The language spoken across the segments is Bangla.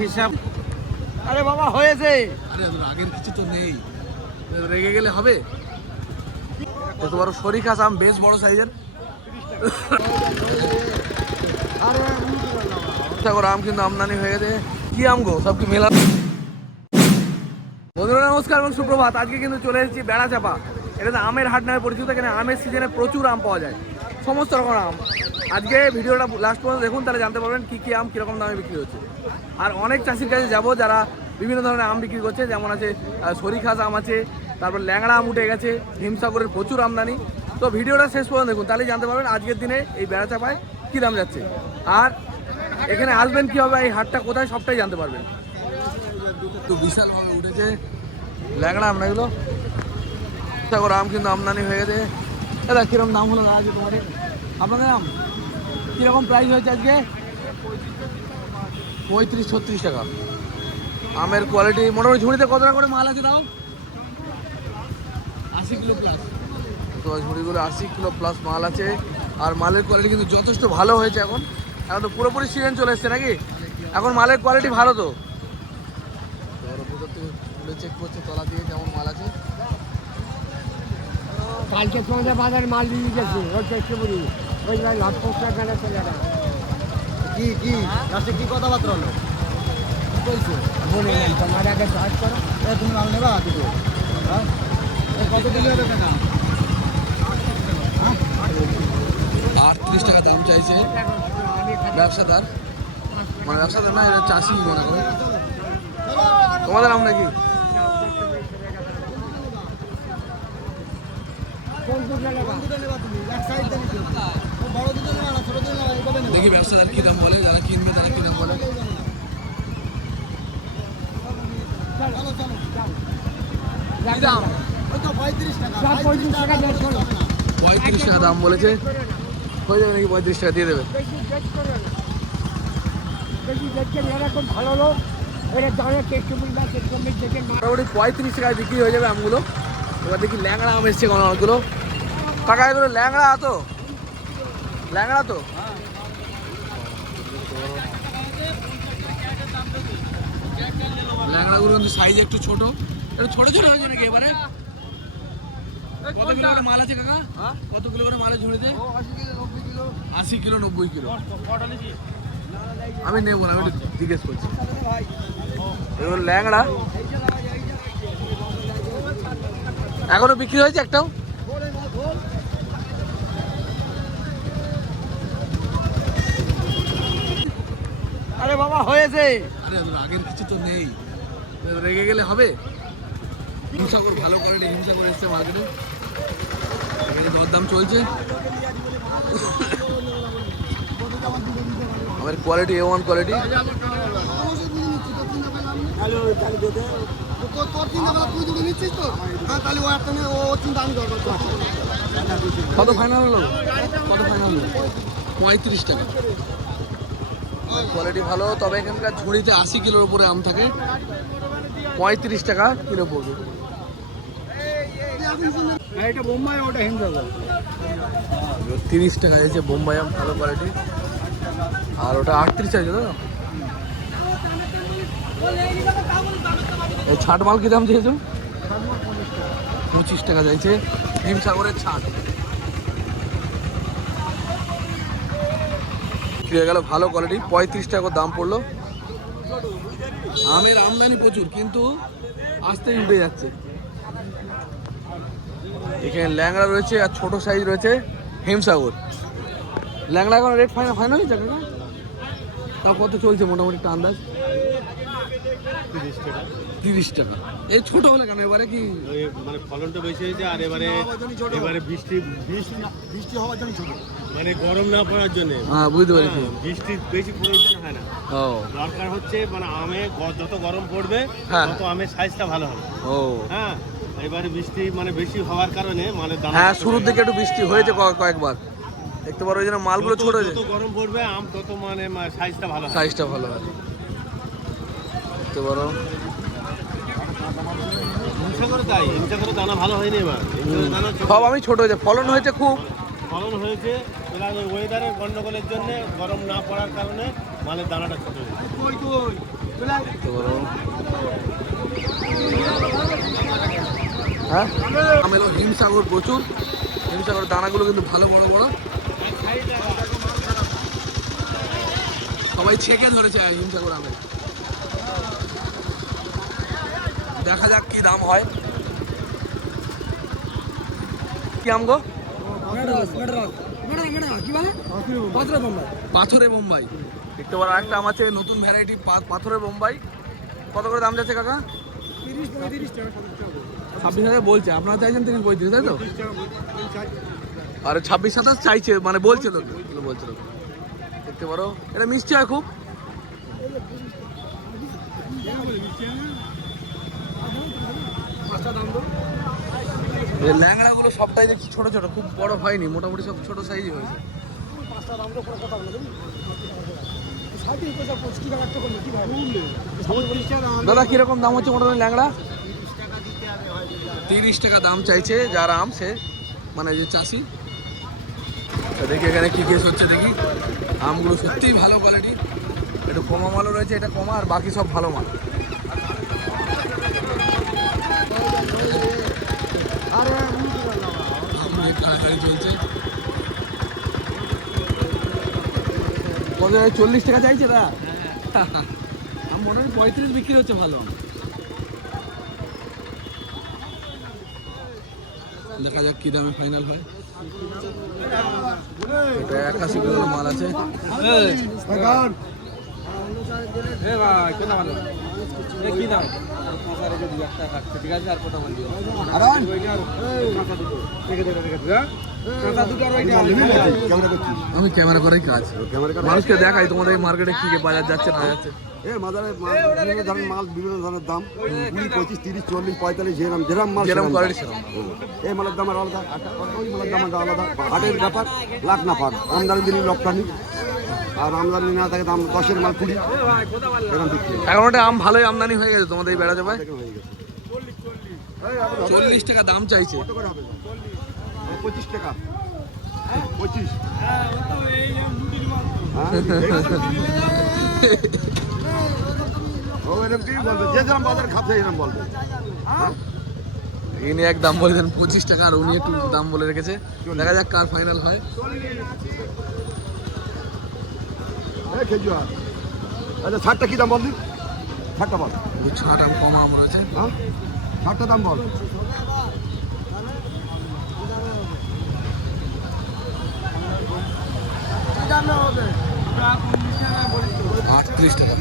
হিসাব। আরে বাবা হয়েছে। আরে আগের কিছু তো নেই, রেগে গেলে হবে। কত বড় শরিকাস আম, বেশ বড় সাইজের। আম কিন্তু আমদানি হয়ে গেছে। কি আম গো, সব কি মেলা। বন্ধুরা নমস্কার এবং সুপ্রভাত। আজকে কিন্তু চলে এসেছি বেড়াচাপা। এটা আমের হাট নামে পরিচিত। এখানে আমের সিজনে প্রচুর আম পাওয়া যায়, সমস্ত রকম আম। আজকে ভিডিওটা লাস্ট পর্যন্ত দেখুন, তাহলে জানতে পারবেন কী কী আম কীরকম দামে বিক্রি হচ্ছে। আর অনেক চাষির কাছে যাবো যারা বিভিন্ন ধরনের আম বিক্রি করছে, যেমন আছে শরিখাস আম আছে, তারপর ল্যাংড়া আম উঠে গেছে, হিমসাগরের প্রচুর আমদানি। তো ভিডিওটা শেষ পর্যন্ত দেখুন, তাহলে জানতে পারবেন আজকের দিনে এই বেড়াচাপায় কী দাম যাচ্ছে, আর এখানে আসবেন কীভাবে, এই হাটটা কোথায়, সবটাই জানতে পারবেন। তো বিশালভাবে উঠেছে ল্যাংড়া আম, না এগুলো হিমসাগর আম কিন্তু আমদানি হয়ে গেছে। দাদা কীরকম দাম হলো না আজকে তোমার আপনাদের আম? কীরকম প্রাইস হয়েছে আজকে? 35-36 টাকা। আমের কোয়ালিটি মোটামুটি। ঝুড়িতে কত টাকা করে মাল আছে তাও? 80 কিলো প্লাস। তো ঝুড়িগুলো 80 কিলো প্লাস মাল আছে। আর মালের কোয়ালিটি কিন্তু যথেষ্ট ভালো হয়েছে। এখন তো পুরোপুরি সিজন চলে এসছে নাকি, এখন মালের কোয়ালিটি ভালো। তো চেক করছে তলা দিয়ে কেমন মাল আছে। কালকে তোমাদের বাজারে মাল দিয়ে গেছে ওই পেট্রোপুরি, ওই লাখ টাকা চলে গেল। কি কি লাস্টে কি কথাবার্তা হলো বলছো? বলে তোমার আগে চার্জ করো, তুমি মাল নেবা দুটো। হ্যাঁ কত দিলে হবে টাকা? 38 টাকা দাম চাইছে ব্যবসাদার, মানে ব্যবসাদার না, এটা চাষি মনে করো। তোমাদের আম নাকি? দেখি ব্যবসাদার কি দাম বলে, যারা কিনবে তারা কি দাম বলে। 35 টাকা দাম বলেছে। হয়ে যাবে নাকি? 35 টাকা দিয়ে দেবে। মোটামুটি 35 টাকায় বিক্রি হয়ে যাবে আমগুলো। এবার দেখি ল্যাংড়া আম এসছে কোনো আমগুলো। টাকা এগুলো ল্যাংড়া তো, ল্যাংড়া তো। ল্যাংড়াগুলো কিন্তু সাইজ একটু ছোট, একটু ছোট ছোট হয়েছে নাকি এবারে? কত কিলো করে মাল আছে কাকা? কত কিলো করে মালের ঝুড়িতে? 80 কিলো 90 কিলো। আমি নেবো না, আমি একটু জিজ্ঞেস করছি। এগুলো ল্যাংড়া এখনো বিক্রি হয়েছে একটাও? আরে বাবা হয়েছে। আরে আগের কিছু তো নেই, রেগে গেলে হবে। হিমসাগর ভালো কোয়ালিটি, হিমসাগর এসছে মার্কেটে। এখানে দরদাম চলছে। আমার কোয়ালিটি A1 কোয়ালিটি। কত ফাইনাল হলো? কত ফাইনাল হলো? 35 টাকা। কোয়ালিটি ভালো, তবে এখানকার ঝুড়িতে 80 কিলোর উপরে আম থাকে। 35 টাকা কিলো পড়বে। এটা বোম্বাই, ওটা হিমসাগর। 30 টাকা দিয়েছে বোম্বাই আম, ভালো কোয়ালিটি। আর ওটা 38 চাইছে তো। এই ছাট মাল কি দাম চেয়েছো? 25 টাকা চাইছে হিমসাগরের ছাট। হয়ে গেল ভালো কোয়ালিটি, 35 টাকা দাম পড়লো। আমের আমদানি প্রচুর, কিন্তু আসতেই উঠে যাচ্ছে। এখানে ল্যাংড়া রয়েছে আর ছোট সাইজ রয়েছে হিমসাগর। ল্যাংড়া এখন রেট ফাইনাল হয়েছে কাকা? তা কত চলছে মোটামুটি একটা আন্দাজ? 30 টাকা। এই ছোট হলে কেন এবারে কি মানে ফলনটা বেশি হয়েছে, আর এবারে বৃষ্টি হওয়ার জন্য ছোট, মানে গরম না পড়ার জন্য। হ্যাঁ বুঝতে পেরেছি। বৃষ্টির বেশি প্রয়োজন হয় না। দরকার হচ্ছে মানে আমে যত গরম পড়বে তত আমের সাইজটা ভালো হবে। হ্যাঁ এবারে বৃষ্টি মানে বেশি হওয়ার কারণে মানে হ্যাঁ শুরুর দিকে একটু বৃষ্টি হয়েছে কয়েকবার, দেখতে পারো ওই জন্য মালগুলো ছোট হয়েছে। যত গরম পড়বে আম তত মানে সাইজটা ভালো হবে। সাইজটা ভালো হবে দেখতে পারো। তাই হিমসাগরে দানা ভালো হয়নি এবার। সব আমি ছোট হয়েছে, ফলন হয়েছে খুব। ফলন হয়েছে ওয়েদারের গন্ডগোলের জন্য, গরম না পড়ার কারণে মালের দানাটা ছোট হয়ে যায়। দেখতে পারো। হ্যাঁ আম এলো হিমসাগর প্রচুর, হিমসাগর দানাগুলো কিন্তু ভালো বড় বড়, সবাই ছেঁকে ধরেছে হিমসাগর আমের। দেখা যাক কি দাম হয়। কি আম গো? পাথরে বোম্বাই। দেখতে পারো একটা আম আছে নতুন ভ্যারাইটি পাথরে বোম্বাই। কত করে দাম যাচ্ছে কাকা? 26,000 বলছে, আপনারা চাইছেন 30-35, তাই তো? আরে 26-27 চাইছে, মানে বলছে তো, বলছে তো। দেখতে পারো এটা মিষ্টি হয় খুব। ল্যাংড়া গুলো সবটাই দেখছি ছোট ছোট, খুব বড় হয়নি, মোটামুটি সব ছোট সাইজই হয়েছে। দাদা কিরকম দাম হচ্ছে মোটামুটি ল্যাংড়া? 30 টাকা দাম চাইছে যার আম, সে মানে যে চাষি। দেখি এখানে কি কেস হচ্ছে দেখি। আমগুলো সত্যিই ভালো কোয়ালিটি, একটু কমা মালও রয়েছে, এটা কমা আর বাকি সব ভালো মাল। চলছে কত? 40 টাকা চাইছে না? আম মনে হয় 35 বিক্রি হচ্ছে ভালো। দেখা যাক কি দামে ফাইনাল হয়। এটা 81 কিলো মাল আছে। আমি ক্যামেরা করেই কাজ, মানুষকে দেখাই তোমাদের মার্কেটে কি কি বাজার যাচ্ছে না যাচ্ছে। বিভিন্ন ধরনের মাল, বিভিন্ন ধরনের দাম, 20, 25, 30, 40, 45, যেরকম মাল যেরকম কোয়ালিটি সেরকম। এই মালের দাম আলাদা, ওই মালের দাম আলাদা। হাটের ব্যাপার লাখ না পাক, আমদানি দিলি রপ্তানি, আর আমদানি না থাকে দাম 10-এর মাল 20 এরকম বিক্রি। এখন ওটা আম ভালোই আমদানি হয়ে গেছে তোমাদের এই বেড়া যাবে। 40 টাকা দাম চাইছে। 25 টাকা 25। যে যেরকম বাজার খাচ্ছে এরকম বলবে। ইনি এক দাম বলেছেন 25 টাকা, আর উনি একটু দাম বলে রেখেছে। দেখা যাক কার ফাইনাল হয়। আচ্ছা 60টা কি দাম বল? 60টা বল। 60 আম কম আম রয়েছে। 60টা দাম বল। 38 টাকা,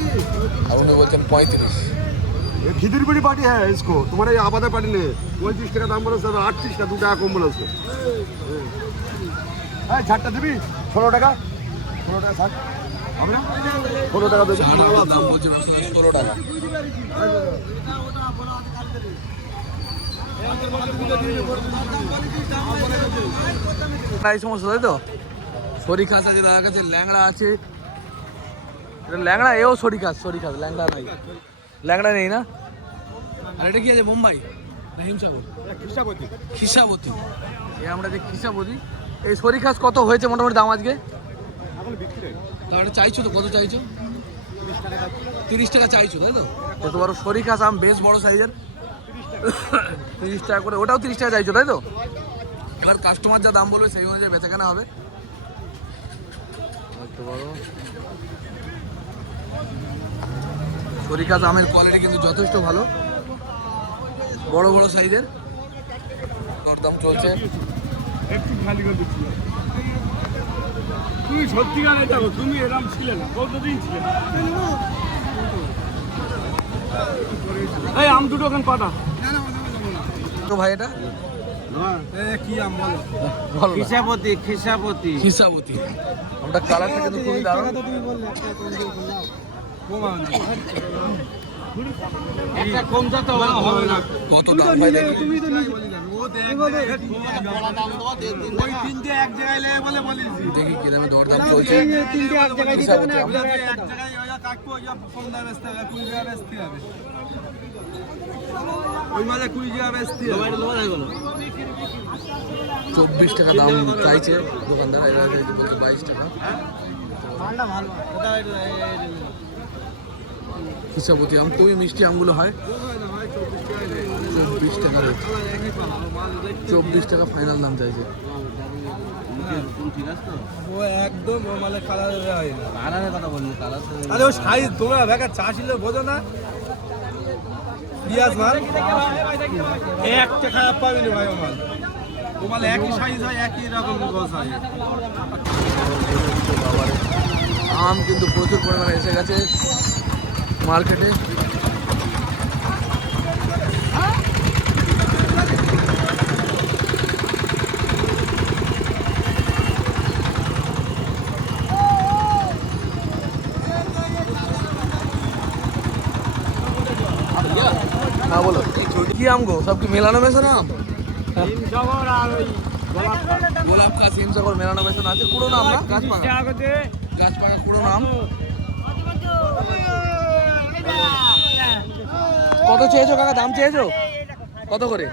আর উনি বলছেন 35। खिदुर बड़ी पार्टी है इसको, तुम्हारे आबादा पार्टी ने 35 টাকা দাম বলে স্যার, 38 টাকা 2 টাকা কম বলেছে। হ্যাঁ 60টা দিবি 16 টাকা, 16 টাকা 60 হবে না? 16 টাকা দেবি। দাম বলছে 16 টাকা। এই সমস্ত তাই তো? সরিখাস আছে দাদার কাছে, ল্যাংড়া আছে। এটা ল্যাংড়া, এও সরিখাস, ল্যাংড়া নাই, ল্যাংড়া নেই না। আর এটা কি আছে মুম্বাই না হিমসাগর? খিসাবতী। এই আমরা যে খিসাবতী, এই সরিখাস কত হয়েছে মোটামুটি দাম আজকে? তাহলে চাইছো তো, কত চাইছো? 30 টাকা চাইছো তাই তো? কত বড় সরিখাস আম, বেশ বড় সাইজের, 30 টাকা করে। ওটাও 30 টাকা চাইছো তাই তো? এবার কাস্টমার যা দাম বলবে সেই অনুযায়ী বেচাকেনা হবে। সরিখাস আমের কোয়ালিটি কিন্তু যথেষ্ট ভালো, বড় বড় সাইজের। দরদাম চলছে। একটু খালি করে দিচ্ছি। তুমি সত্যিকার এটা, তুমি এরকম ছিলে না, কতদিন ছিলে না। এই আম দুটো ওখানে পাতা। তো ভাই এটা কি আম বলো? বলো না। খিসাপতি। খিসাবতী আমটা কালারটা কিন্তু খুবই দারুণ। একটা কম যত হবে না। কত দাম ভাই দেখি? তুমি তো ওই তিনটে এক জায়গায় লেগে বলে বলিস। দেখি কি দামে দরদাম চলছে। তিনটে এক জায়গায় দিতে হবে না, এক জায়গায় এক জায়গায় ওইটা কাটবো, ওইটা কম দামে বেচতে হবে, 20 টাকা বেচতে হবে। ওই মাঝে 20 টাকা বেচতে হবে। 24 টাকা দাম চাইছে দোকানদার, এরা বলছে 22 টাকা। মালটা ভালো হিসাবতি আম, খুবই মিষ্টি আমগুলো হয়। 24 টাকা রেট, 24 টাকা ফাইনাল দাম চাইছে। ও একদম ও মানে কালার হয় না। কালারের কথা বললি, কালার আরে ও সাইজ তোমরা বেকার চাষিল বোঝো না। পিয়াজ মাল একটা খারাপ পাবি না ভাই। ও মাল ও মাল একই সাইজ হয়, একই রকম গোছ হয়। আম কিন্তু প্রচুর পরিমাণে এসে গেছে মার্কেটে। হ্যাঁ বলো, কি আম গো? সব কি মেলানো মেশানো আম? গোলাপ খাস, হিমসাগর মেলানো মেশানো আছে। কুড়ো নাম না, গাছ পাকা, গাছ পাকা কুড়ো নাম। কত চেয়েছো কাকা, দাম চেয়েছো কত করে?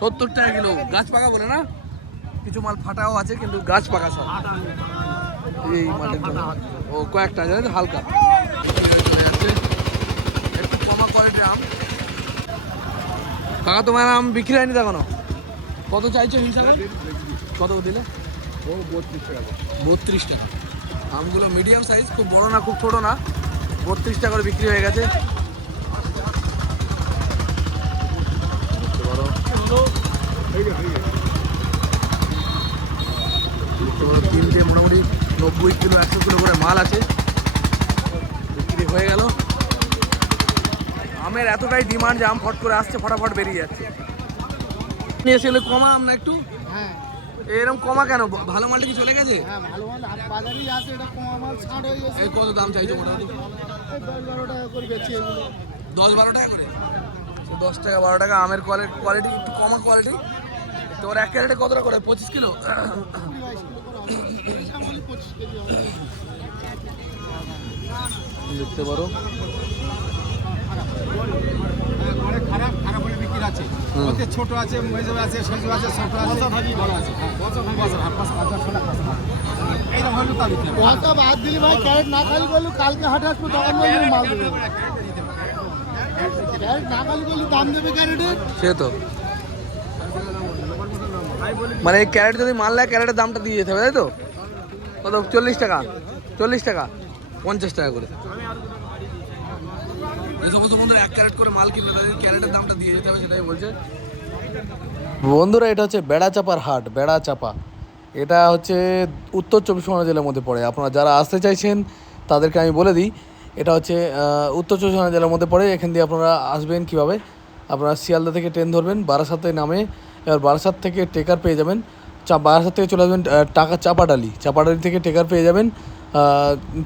70 টাকা কিলো। গাছ পাকা বলে না, কিছু মাল ফাটাও আছে কিন্তু গাছ পাকা সব। এই মাঠের জন্য ও কয়েকটা আছে হালকা চলে যাচ্ছে, একটু কমা কোয়ালিটির আম। কাকা তোমার আম বিক্রি হয়নি এখনো? কত চাইছো হিমসাগর? কত দিলে? ও 32 টাকা। 32 টাকা। আমগুলো মিডিয়াম সাইজ, খুব বড় না খুব ছোট না, 32 টাকা করে বিক্রি হয়ে গেছে। তিনটে মোটামুটি 90 কিলো 100 কিলো করে মাল আছে, বিক্রি হয়ে গেল। আমের এতটাই ডিমান্ড যে আম ফট করে আসছে, ফটাফট বেরিয়ে যাচ্ছে। নিয়েছিল কমা আম না একটু? হ্যাঁ এরকম কমা কেন? ভালো মালটা কি চলে গেছে? হ্যাঁ ভালো মাল বাজারেই আছে, এটা কম মাল ছাড় হয়ে গেছে। এই কত দাম চাইছো মোটামুটি? 10-12 টাকা করে বেচি এগুলো। 10-12 টাকা করে? 10 টাকা 12 টাকা। আমের কোয়ালিটি একটু কমা কোয়ালিটি। তোমার 1 ক্যারেটে কত টাকা করে? 25 কিলো? 22 কিলো করে হবে। 25 কেজি হবে। দেখতে পারো খারাপ খারাপ বলে বিক্রি আছে। ওতে ছোট আছে, মেজো আছে, সজো আছে, ছোট আছে, বড় আছে। এইরকম হলো তা বিক্রি। কথা বাদ দিলি ভাই, ক্যারেট না খালি বললু কালকে হাটে আসবো তখন বলবি মাল দেবে। ক্যারেট না খালি বললু দাম দেবে ক্যারেটের। সে তো মানে এই ক্যারেট যদি মাল নেয় ক্যারেটের দামটা দিয়ে যেতে হবে, তাই তো? কত? 40 টাকা, 40 টাকা, 50 টাকা করে। এই সমস্ত বন্ধুরা 1 ক্যারেট করে মাল কিনলে তাদের ক্যারেটের দামটা দিয়ে যেতে হবে, সেটাই বলছে বন্ধুরা। এটা হচ্ছে বেড়াচাপার হাট, বেড়াচাপা। এটা হচ্ছে উত্তর 24 পরগনা জেলার মধ্যে পড়ে। আপনারা যারা আসতে চাইছেন তাদেরকে আমি বলে দিই, এটা হচ্ছে উত্তর 24 পরগনা জেলার মধ্যে পড়ে। এখান দিয়ে আপনারা আসবেন কীভাবে? আপনারা শিয়ালদা থেকে ট্রেন ধরবেন, বারাসাতে নামে, এবার বারাসাত থেকে টেকার পেয়ে যাবেন। বারাসাত থেকে চলে আসবেন চাপাডালি থেকে টেকার পেয়ে যাবেন,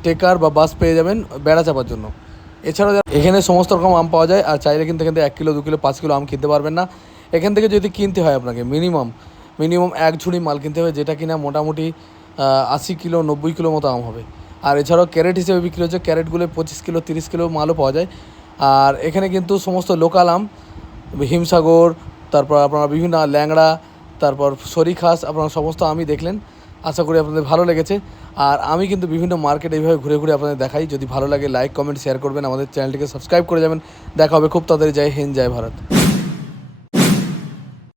টেকার বা বাস পেয়ে যাবেন বেড়াচাপার জন্য। এছাড়াও এখানে সমস্ত রকম আম পাওয়া যায়। আর চাইলে কিন্তু এখান থেকে 1 কিলো 2 কিলো 5 কিলো আম কিনতে পারবেন না। এখান থেকে যদি কিনতে হয় আপনাকে মিনিমাম 1 ঝুড়ি মাল কিনতে হবে, যেটা কিনা মোটামুটি 80 কিলো 90 কিলো মতো আম হবে। আর এছাড়াও ক্যারেট হিসেবে বিক্রি হচ্ছে, ক্যারেটগুলো 25 কিলো 30 কিলো মালও পাওয়া যায়। আর এখানে কিন্তু সমস্ত লোকাল আম, হিমসাগর, তারপর আপনারা বিভিন্ন ল্যাংড়া, তারপর সরিখাস, আপনারা সমস্ত আমই দেখলেন। আশা করি আপনাদের ভালো লেগেছে। আর আমি কিন্তু বিভিন্ন মার্কেট এইভাবে ঘুরে ঘুরে আপনাদের দেখাই। যদি ভালো লাগে লাইক কমেন্ট শেয়ার করবেন, আমাদের চ্যানেলটিকে সাবস্ক্রাইব করে যাবেন। দেখা হবে খুব তাড়াতাড়ি। জয় হিন্দ, জয় ভারত।